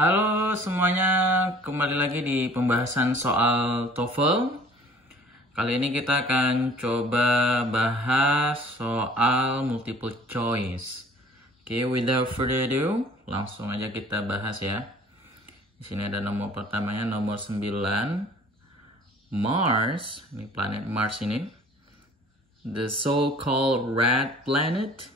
Halo semuanya, kembali lagi di pembahasan soal TOEFL. Kali ini kita akan coba bahas soal multiple choice. Oke, without further ado, langsung aja kita bahas ya. Di sini ada nomor pertamanya, nomor 9. Mars, ini planet Mars ini. The so-called red planet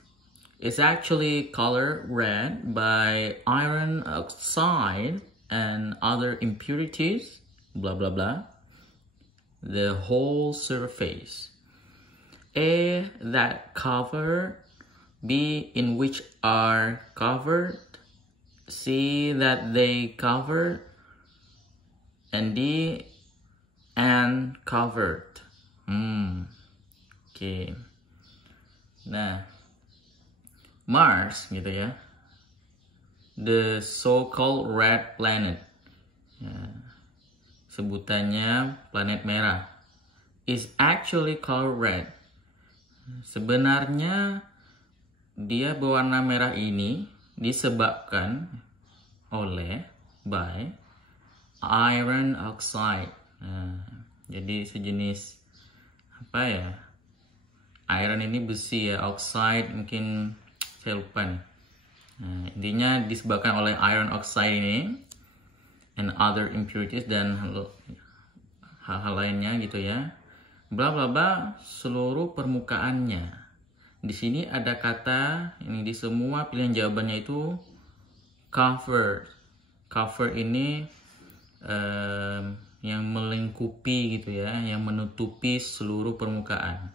is actually colored red by iron oxide and other impurities, blah blah blah, the whole surface. A, that covered. B, in which are covered. C, that they covered. And D, and covered. Oke. Nah, Mars gitu ya, the so-called red planet, ya, sebutannya planet merah, is actually colored red. Sebenarnya dia berwarna merah ini disebabkan oleh by iron oxide. Jadi sejenis apa ya, iron ini besi ya, oxide mungkin saya lupa nih. Intinya disebabkan oleh iron oxide ini and other impurities dan hal-hal lainnya gitu ya. Bla bla bla, seluruh permukaannya. Di sini ada kata ini di semua pilihan jawabannya itu cover. Cover ini yang melingkupi gitu ya, yang menutupi seluruh permukaan.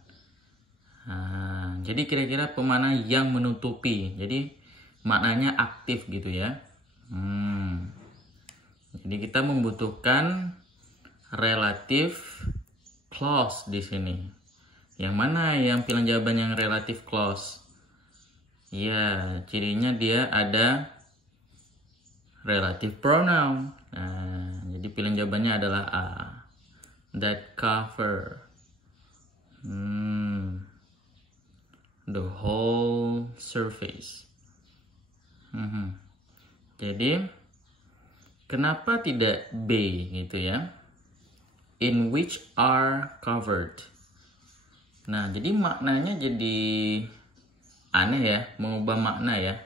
Jadi kira-kira pemana yang menutupi, jadi maknanya aktif gitu ya. Jadi kita membutuhkan relative clause di sini. Yang mana yang pilihan jawaban yang relative clause? Ya, cirinya dia ada relative pronoun. Jadi pilihan jawabannya adalah A, that cover. The whole surface. Jadi kenapa tidak B gitu ya? In which are covered. Nah, jadi maknanya jadi aneh ya, mengubah makna ya.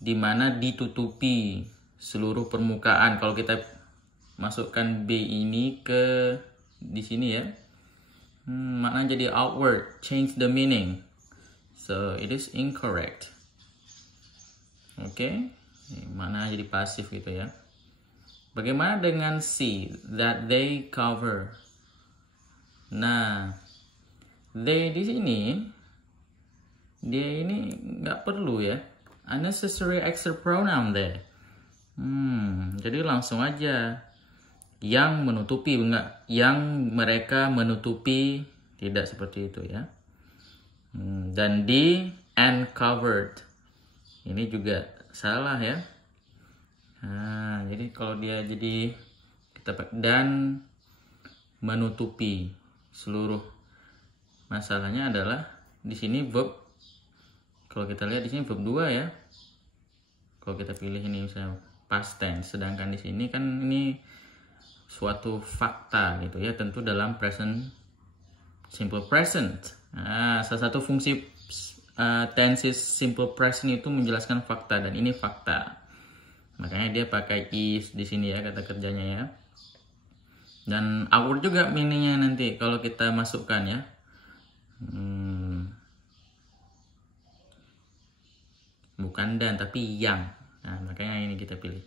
Dimana ditutupi seluruh permukaan. Kalau kita masukkan B ini ke di sini ya, maknanya jadi outward, change the meaning. So it is incorrect. Oke, mana jadi pasif gitu ya. Bagaimana dengan C, that they cover? Nah, they di sini dia ini nggak perlu ya, unnecessary extra pronoun there. Jadi langsung aja yang menutupi, enggak yang mereka menutupi, tidak seperti itu ya. Dan D, and covered, ini juga salah ya. Jadi kalau dia jadi kita pakai dan menutupi seluruh, masalahnya adalah di sini verb. Kalau kita lihat di sini verb 2 ya. Kalau kita pilih ini misalnya past tense, sedangkan di sini kan ini suatu fakta gitu ya, tentu dalam present simple present. Salah satu fungsi tenses simple present itu menjelaskan fakta, dan ini fakta. Makanya dia pakai is di sini ya, kata kerjanya ya. Dan outward juga meaningnya nanti kalau kita masukkan ya. Bukan dan, tapi yang. Makanya ini kita pilih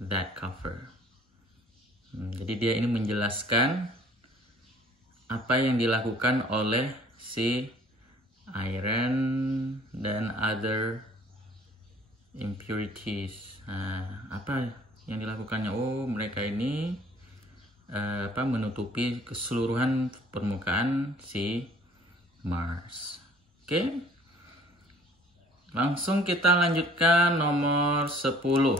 that cover. Jadi dia ini menjelaskan apa yang dilakukan oleh si iron dan other impurities. Apa yang dilakukannya? Oh, mereka ini menutupi keseluruhan permukaan si Mars. Oke. Langsung kita lanjutkan nomor 10.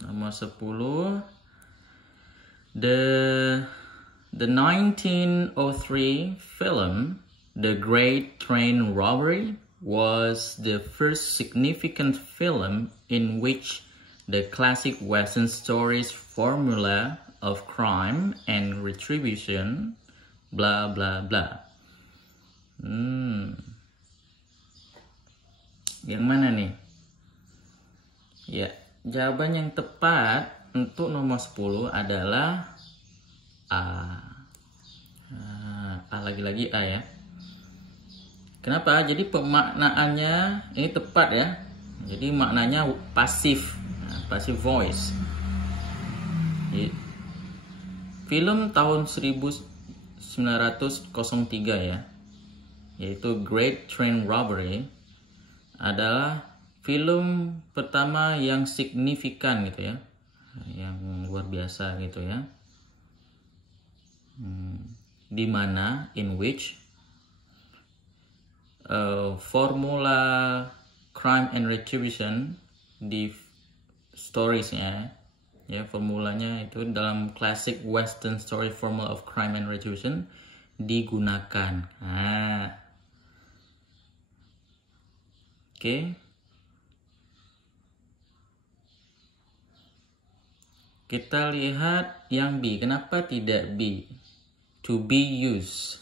Nomor 10. The 1903 film The Great Train Robbery was the first significant film in which the classic Western stories formula of crime and retribution, blah blah blah. Yang mana nih? Ya, jawaban yang tepat untuk nomor 10 adalah A. Lagi-lagi A ya. Kenapa? Jadi pemaknaannya ini tepat ya. Jadi maknanya pasif, passive voice. Film tahun 1903 ya, yaitu Great Train Robbery, adalah film pertama yang signifikan gitu ya, yang luar biasa gitu ya, di mana in which formula crime and retribution di storiesnya ya, formulanya itu dalam classic Western story formula of crime and retribution digunakan. Oke. Kita lihat yang B. Kenapa tidak B? To be used.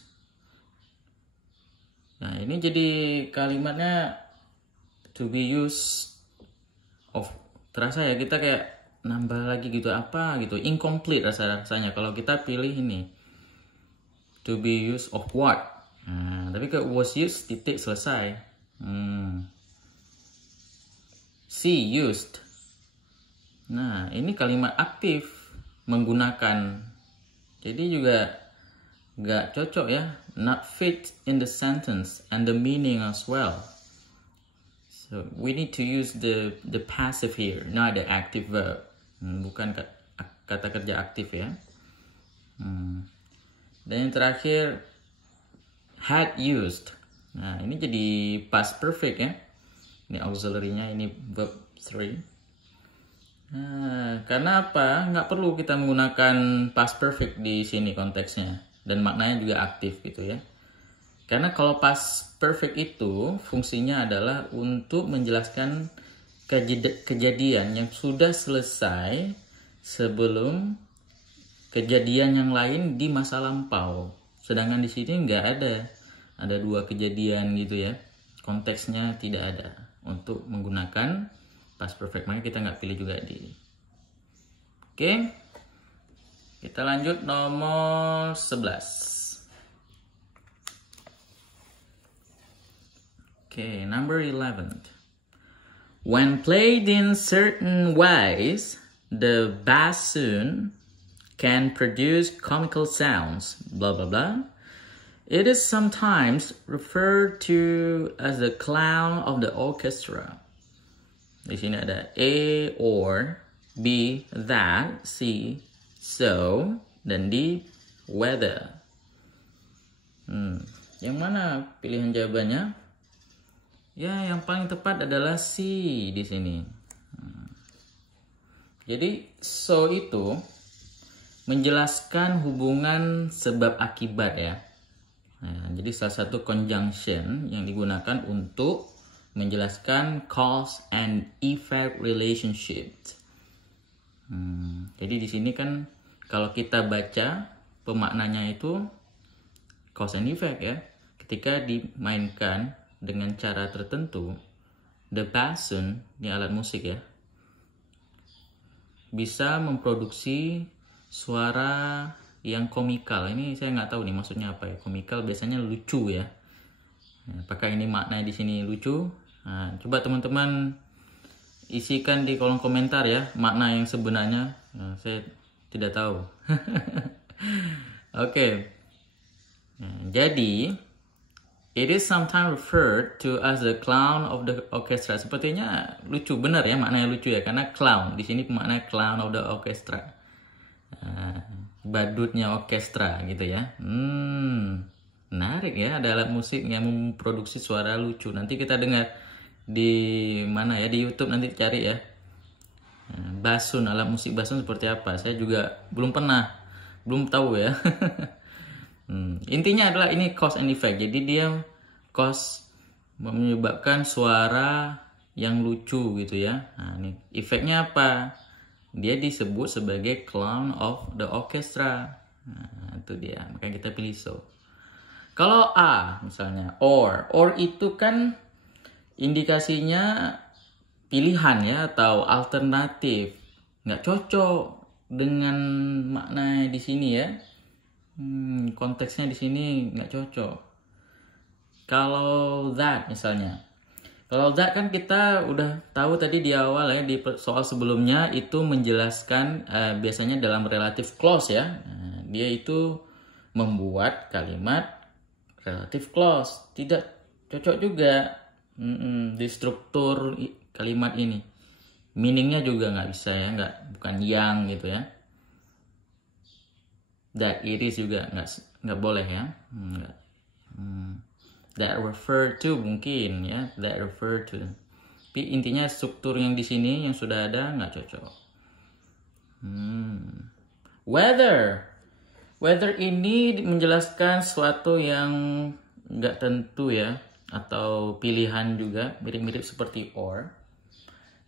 Nah, ini jadi kalimatnya to be used of. Terasa ya kita kayak nambah lagi gitu, apa gitu, incomplete rasanya kalau kita pilih ini. To be used of what? Tapi kalau was used, titik, selesai. C, used. Nah, ini kalimat aktif, menggunakan. Jadi juga nggak cocok ya, not fit in the sentence and the meaning as well. So we need to use the passive here, not the active verb. Bukan kata kerja aktif ya. Dan yang terakhir, had used. Nah, ini jadi past perfect ya. Ini auxiliary-nya, ini verb 3. Nah, karena apa? Nggak perlu kita menggunakan past perfect di sini konteksnya. Dan maknanya juga aktif gitu ya. Karena kalau past perfect itu fungsinya adalah untuk menjelaskan kejadian yang sudah selesai sebelum kejadian yang lain di masa lampau. Sedangkan di sini nggak ada. Ada dua kejadian gitu ya. Konteksnya tidak ada untuk menggunakan past perfect. Makanya kita nggak pilih juga di. Oke. Kita lanjut nomor 11. Okay, number 11. When played in certain ways, the bassoon can produce comical sounds, blah blah blah. It is sometimes referred to as the clown of the orchestra. Di sini ada A, or, B, that, C, so, dan D, whether. Yang mana pilihan jawabannya? Ya, yang paling tepat adalah C di sini. Jadi, so itu menjelaskan hubungan sebab akibat ya. Nah, jadi salah satu conjunction yang digunakan untuk menjelaskan cause and effect relationship. Jadi di sini kan kalau kita baca pemaknanya itu cause and effect ya. Ketika dimainkan dengan cara tertentu, the bassoon, ini alat musik ya, bisa memproduksi suara yang komikal. Ini saya nggak tahu nih maksudnya apa ya. Komikal biasanya lucu ya. Apakah ini maknanya di sini lucu? Nah, coba teman-teman isikan di kolom komentar ya makna yang sebenarnya. Nah, saya tidak tahu. Oke. Nah, jadi it is sometimes referred to as the clown of the orchestra. Sepertinya lucu, benar ya, maknanya lucu ya, karena clown di sini maknanya clown of the orchestra. Badutnya orkestra gitu ya. Menarik ya, ada alat musik yang memproduksi suara lucu. Nanti kita dengar di mana ya, di YouTube nanti cari ya. Bassoon, alat musik bassoon seperti apa? Saya juga belum tahu ya. Intinya adalah ini cause and effect. Jadi dia cause menyebabkan suara yang lucu gitu ya. Nah, ini efeknya apa? Dia disebut sebagai clown of the orchestra. Nah, itu dia. Makanya kita pilih so. Kalau A misalnya, or itu kan indikasinya pilihan ya atau alternatif. Nggak cocok dengan makna di sini ya. Konteksnya di sini nggak cocok. Kalau that misalnya. Kalau that kan kita udah tahu tadi di awal ya, di soal sebelumnya itu menjelaskan biasanya dalam relative clause ya. Dia itu membuat kalimat relative clause. Tidak cocok juga di struktur kalimat ini. Meaningnya juga nggak bisa ya, bukan yang gitu ya. That it is juga nggak boleh ya. That refer to mungkin ya, that refer to. Tapi intinya struktur yang di sini yang sudah ada nggak cocok. Whether ini menjelaskan sesuatu yang nggak tentu ya, atau pilihan juga mirip-mirip seperti or.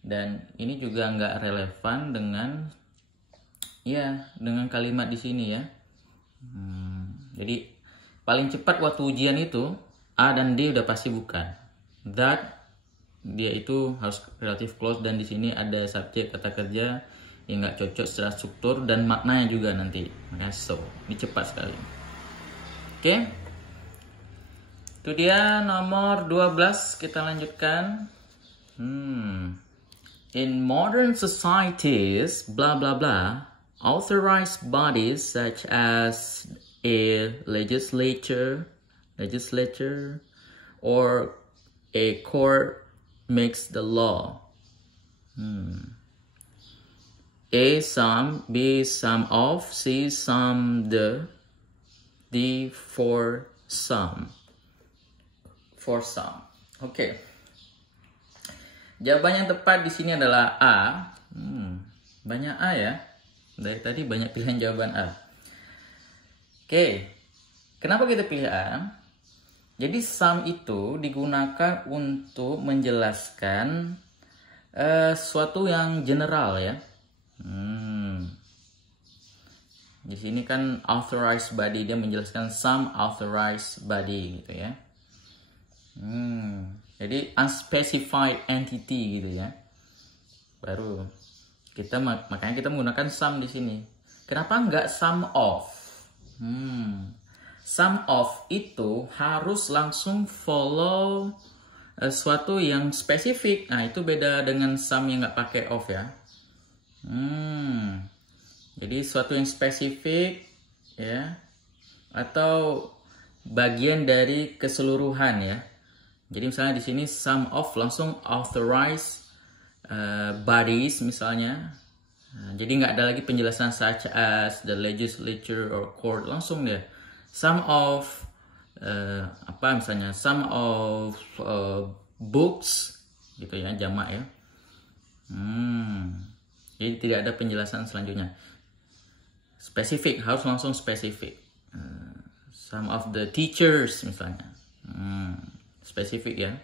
Dan ini juga nggak relevan dengan kalimat di sini ya. Jadi paling cepat waktu ujian itu A dan D udah pasti bukan. That dia itu harus relative clause dan di sini ada subjek kata kerja yang nggak cocok secara struktur dan maknanya juga nanti. Makanya so, ini cepat sekali. Oke. Itu dia nomor 12, kita lanjutkan. In modern societies, blah blah blah, authorized bodies such as a legislature or a court makes the law. A some, B some of, C some the, D for some. For some. Oke. Jawaban yang tepat di sini adalah A. Banyak A ya. Dari tadi banyak pilihan jawaban A. Oke. Kenapa kita pilih A? Jadi some itu digunakan untuk menjelaskan sesuatu yang general ya. Di sini kan authorized body, dia menjelaskan some authorized body gitu ya. Jadi unspecified entity gitu ya. Baru kita makanya kita menggunakan some di sini. Kenapa enggak some of? Some of itu harus langsung follow sesuatu yang spesifik. Nah, itu beda dengan some yang nggak pakai of ya. Jadi sesuatu yang spesifik ya, atau bagian dari keseluruhan ya. Jadi misalnya di sini some of langsung authorized bodies misalnya. Jadi nggak ada lagi penjelasan such as the legislature or court, langsung dia some of misalnya some of books gitu ya, jamak ya. Jadi tidak ada penjelasan selanjutnya. Spesifik, harus langsung spesifik. Some of the teachers misalnya. Spesifik ya.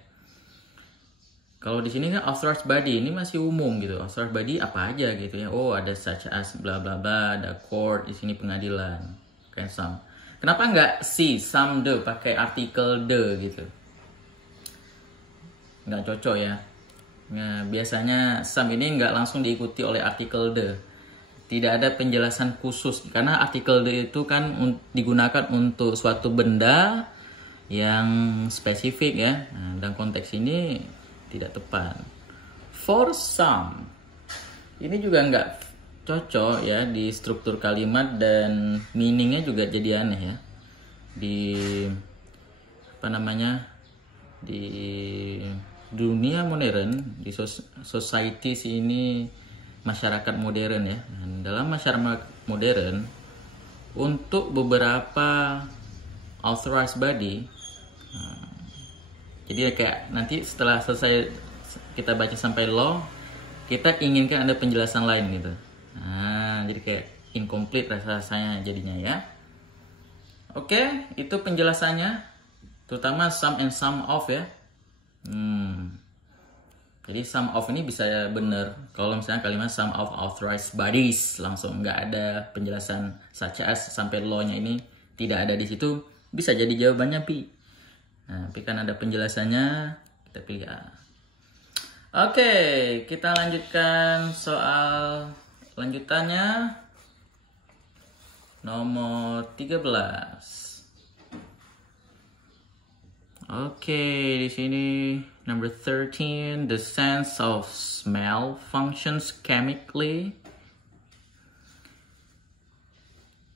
Kalau di sini kan authorized body ini masih umum gitu. Authorized body apa aja gitu ya. Oh, ada such as bla bla bla, ada court di sini pengadilan. Kayak some. Kenapa nggak si some the pakai artikel the gitu? Nggak cocok ya. Nah, biasanya some ini nggak langsung diikuti oleh artikel the. Tidak ada penjelasan khusus karena artikel the itu kan digunakan untuk suatu benda yang spesifik ya. Nah, dalam konteks ini tidak tepat. For some ini juga nggak cocok ya di struktur kalimat dan meaningnya juga jadi aneh ya. Di di dunia modern, di society ini, masyarakat modern ya. Dan dalam masyarakat modern, untuk beberapa authorized body, jadi kayak nanti setelah selesai kita baca sampai law, kita inginkan ada penjelasan lain gitu. Jadi kayak incomplete rasanya jadinya ya. Oke, itu penjelasannya, terutama some and some of ya. Jadi some of ini bisa benar. Kalau misalnya kalimat some of authorized bodies langsung nggak ada penjelasan such as sampai law-nya ini tidak ada di situ, bisa jadi jawabannya B. Nah, tapi kan ada penjelasannya, kita pilih A. Oke, kita lanjutkan soal lanjutannya. Nomor 13. Oke, di sini number 13, the sense of smell functions chemically.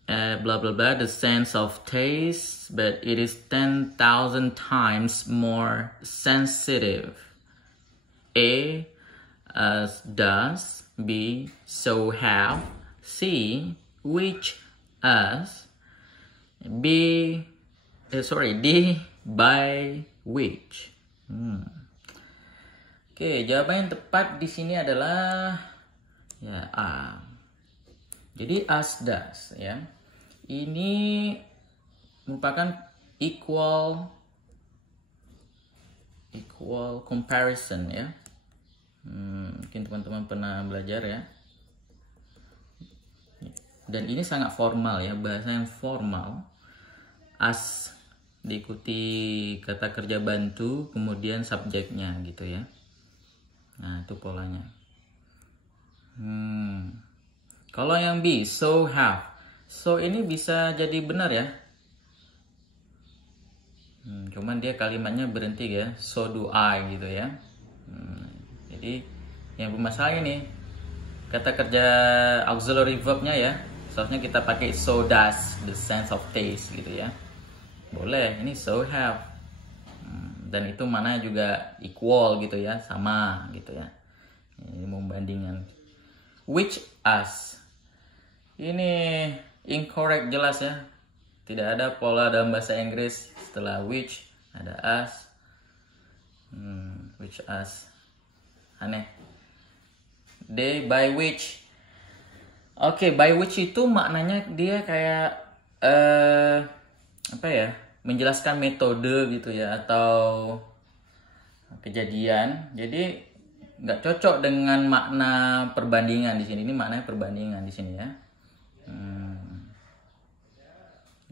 Blah blah blah, the sense of taste, but it is 10,000 times more sensitive. A, as does. B, so have. C, which as. D, by which. Oke, jawaban yang tepat di sini adalah ya A. Jadi as does ya. Ini merupakan equal comparison ya. Mungkin teman-teman pernah belajar ya. Dan ini sangat formal ya, bahasa yang formal. As diikuti kata kerja bantu, kemudian subjeknya gitu ya. Nah, itu polanya. Kalau yang B, so have. So ini bisa jadi benar ya. Cuman dia kalimatnya berhenti ya, so do I gitu ya. Jadi yang bermasalah ini kata kerja auxiliary verbnya ya. Seharusnya kita pakai so does, the sense of taste gitu ya. Boleh, ini so have. Dan itu mana juga equal gitu ya, sama gitu ya. Ini membandingkan. Which as. Ini incorrect jelas ya. Tidak ada pola dalam bahasa Inggris setelah which ada as. Which as. Aneh. D, by which. Oke, by which itu maknanya dia kayak apa ya? Menjelaskan metode gitu ya atau kejadian. Jadi nggak cocok dengan makna perbandingan di sini. Ini maknanya perbandingan di sini ya.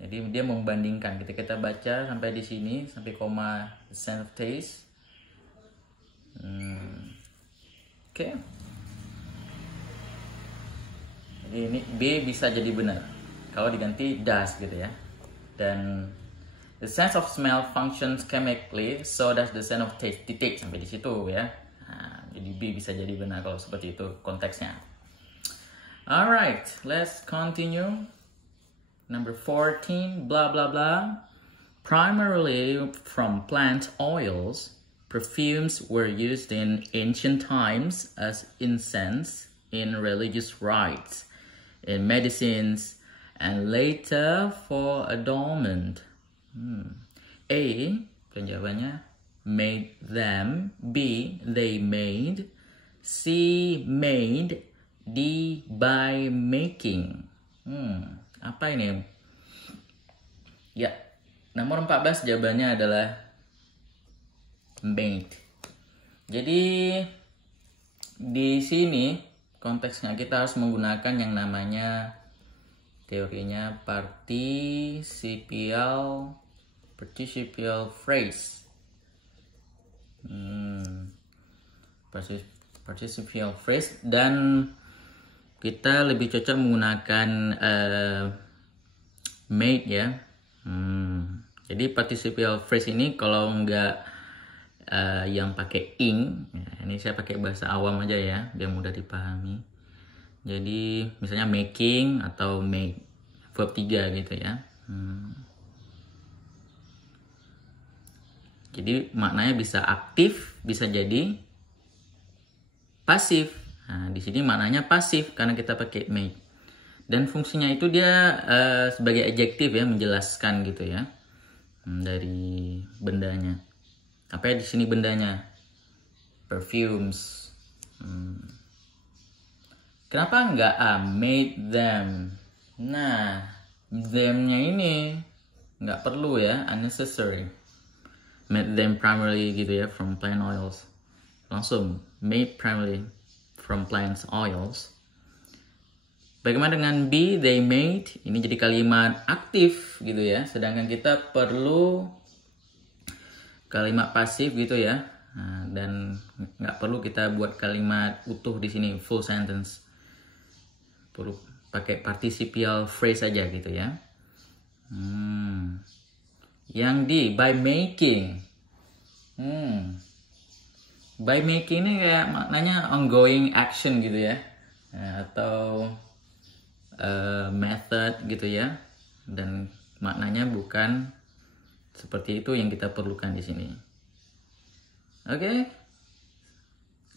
Jadi dia membandingkan. Kita baca sampai di sini sampai koma sense of taste. Oke. Jadi ini B bisa jadi benar kalau diganti does gitu ya. Dan the sense of smell functions chemically, so does the sense of taste. Titik sampai di situ ya. Nah, jadi B bisa jadi benar kalau seperti itu konteksnya. Alright, let's continue. Number 14, blah blah blah. Primarily from plant oils, perfumes were used in ancient times as incense in religious rites, in medicines, and later for adornment. A, jawabannya made them. B, they made. C, made. D, by making. Apa ini? Ya, nomor 14 jawabannya adalah made. Jadi di sini konteksnya kita harus menggunakan yang namanya teorinya participial phrase. Participial phrase, dan kita lebih cocok menggunakan made ya. Jadi participial phrase ini kalau nggak yang pakai ing, ya, ini saya pakai bahasa awam aja ya biar mudah dipahami. Jadi misalnya making atau made, verb 3 gitu ya. Jadi maknanya bisa aktif, bisa jadi pasif. Nah, di sini maknanya pasif karena kita pakai made. Dan fungsinya itu dia sebagai adjektif ya, menjelaskan gitu ya. Dari bendanya. Apa ya di sini bendanya? Perfumes. Kenapa enggak made them? Nah, them-nya ini enggak perlu ya, unnecessary. made them primarily gitu ya, from plant oils. Langsung made primarily from plant oils. Bagaimana dengan be, they made? Ini jadi kalimat aktif gitu ya. Sedangkan kita perlu kalimat pasif gitu ya. Nah, dan nggak perlu kita buat kalimat utuh di sini, full sentence. Perlu pakai participial phrase saja gitu ya. Yang di by making. By making ini kayak maknanya ongoing action gitu ya. Nah, atau method gitu ya, dan maknanya bukan seperti itu yang kita perlukan di sini. Oke.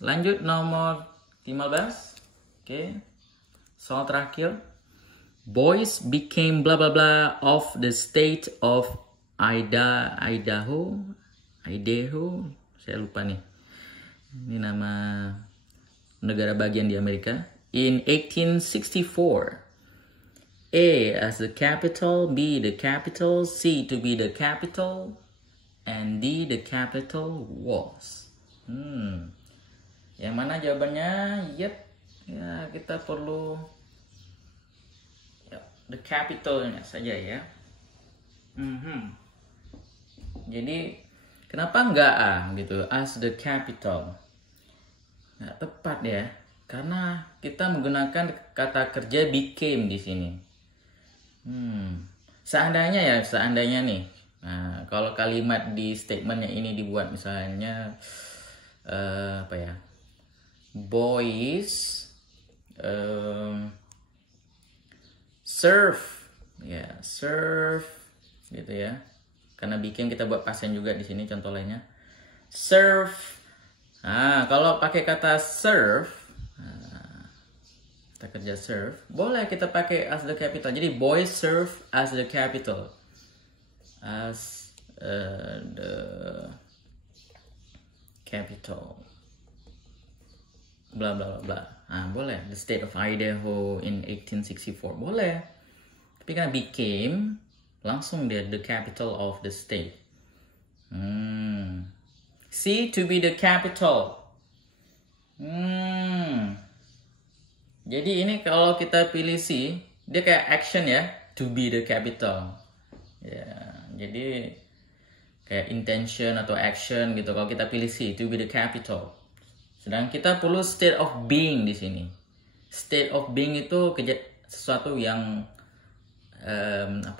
Lanjut nomor 15. Oke. Soal terakhir. Boys became blah blah blah of the state of Idaho. Saya lupa nih. Ini nama negara bagian di Amerika. In 1864. A as the capital, B the capital, C to be the capital, and D the capital was. Yang mana jawabannya? Yep, ya kita perlu the capitalnya saja ya. Jadi kenapa enggak A gitu? As the capital. Nggak tepat ya, karena kita menggunakan kata kerja became di sini. Seandainya nih, nah, kalau kalimat di statementnya ini dibuat misalnya boys serve gitu ya, karena bikin kita buat pasien juga di sini. Contoh lainnya serve. Nah, kalau pakai kata serve, kita kerja serve, boleh kita pakai as the capital. Jadi boys serve as the capital, as the capital, bla bla bla. Nah, boleh the state of Idaho in 1864, boleh. Tapi karena became, langsung dia the capital of the state. C to be the capital. Jadi ini kalau kita pilih C, dia kayak action ya, to be the capital. Ya, jadi kayak intention atau action gitu. Kalau kita pilih C, to be the capital. Sedangkan kita perlu state of being di sini. State of being itu sesuatu yang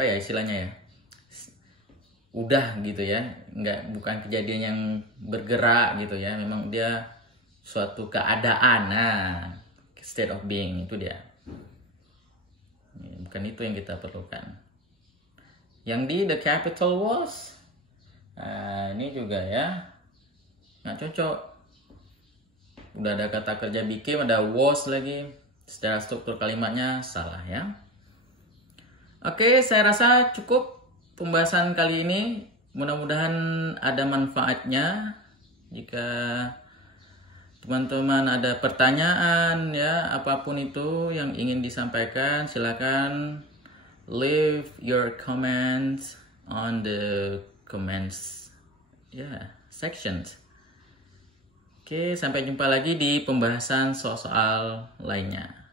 istilahnya ya, udah gitu ya, bukan kejadian yang bergerak gitu ya. Memang dia suatu keadaan. Nah, state of being itu dia. Bukan itu yang kita perlukan. Yang di the capital was, nah, ini juga ya nggak cocok. Udah ada kata kerja became, ada was lagi. Secara struktur kalimatnya salah ya. Oke, saya rasa cukup pembahasan kali ini. Mudah-mudahan ada manfaatnya. Jika teman-teman ada pertanyaan ya, apapun itu yang ingin disampaikan, silakan leave your comments on the comments sections. Oke, sampai jumpa lagi di pembahasan soal-soal lainnya.